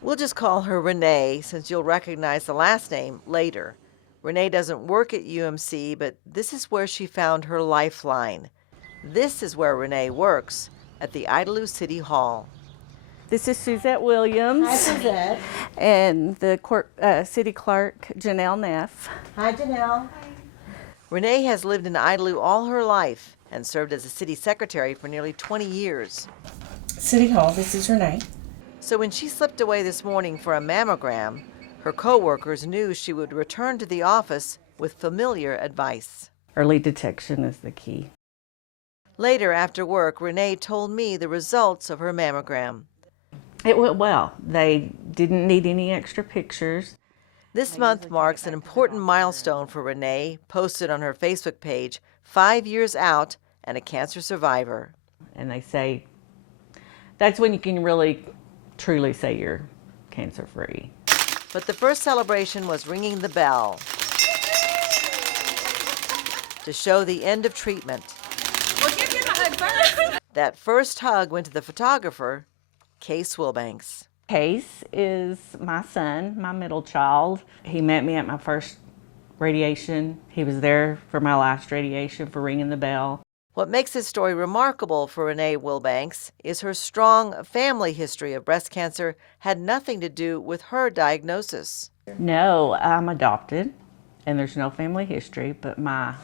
We'll just call her Renee since you'll recognize the last name later. Renee doesn't work at UMC, but this is where she found her lifeline. This is where Renee works, at the Idalou City Hall. This is Suzette Williams. Hi, Suzette. And the city clerk, Janelle Neff. Hi, Janelle. Hi. Renee has lived in Idalou all her life and served as a city secretary for nearly 20 years. City Hall, this is Renee. So when she slipped away this morning for a mammogram, her co-workers knew she would return to the office with familiar advice. Early detection is the key. Later, after work, Renee told me the results of her mammogram. It went well. They didn't need any extra pictures. This month marks an important milestone for Renee, posted on her Facebook page, 5 years out and a cancer survivor. And they say that's when you can really, truly say you're cancer-free. But the first celebration was ringing the bell to show the end of treatment. We'll give you the hug first. That first hug went to the photographer, Case Wilbanks. Case is my son, my middle child. He met me at my first radiation. He was there for my last radiation for ringing the bell. What makes this story remarkable for Renee Wilbanks is her strong family history of breast cancer had nothing to do with her diagnosis. No, I'm adopted, and there's no family history, but my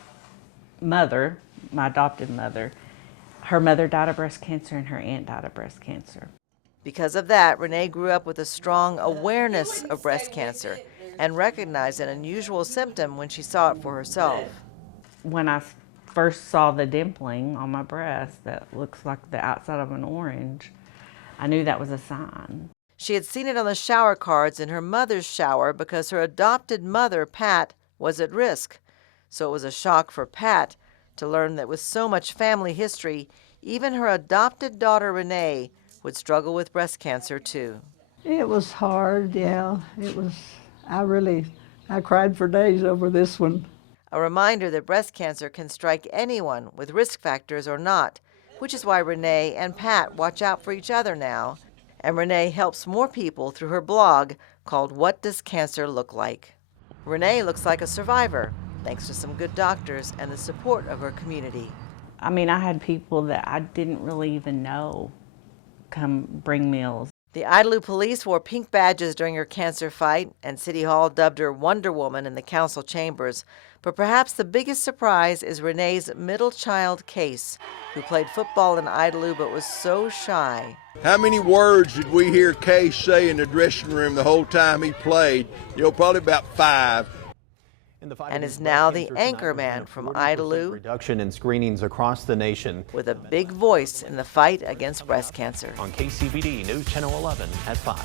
mother, my adopted mother, her mother died of breast cancer and her aunt died of breast cancer. Because of that, Renee grew up with a strong awareness of breast cancer and recognized an unusual symptom when she saw it for herself. When I first saw the dimpling on my breast that looks like the outside of an orange, I knew that was a sign. She had seen it on the shower cards in her mother's shower because her adopted mother, Pat, was at risk. So it was a shock for Pat to learn that with so much family history, even her adopted daughter, Renee, would struggle with breast cancer too. It was hard, yeah. It was, I cried for days over this one. A reminder that breast cancer can strike anyone with risk factors or not, which is why Renee and Pat watch out for each other now. And Renee helps more people through her blog called What Does Cancer Look Like? Renee looks like a survivor, thanks to some good doctors and the support of her community. I mean, I had people that I didn't really even know come bring meals. The Idalou police wore pink badges during her cancer fight, and City Hall dubbed her Wonder Woman in the council chambers. But perhaps the biggest surprise is Renee's middle child, Case, who played football in Idalou but was so shy. How many words did we hear Case say in the dressing room the whole time he played? Probably about 5. And is now the anchor man from Idalou, reduction in screenings across the nation, with a big voice in the fight against breast cancer. On KCBD News Channel 11 at 5.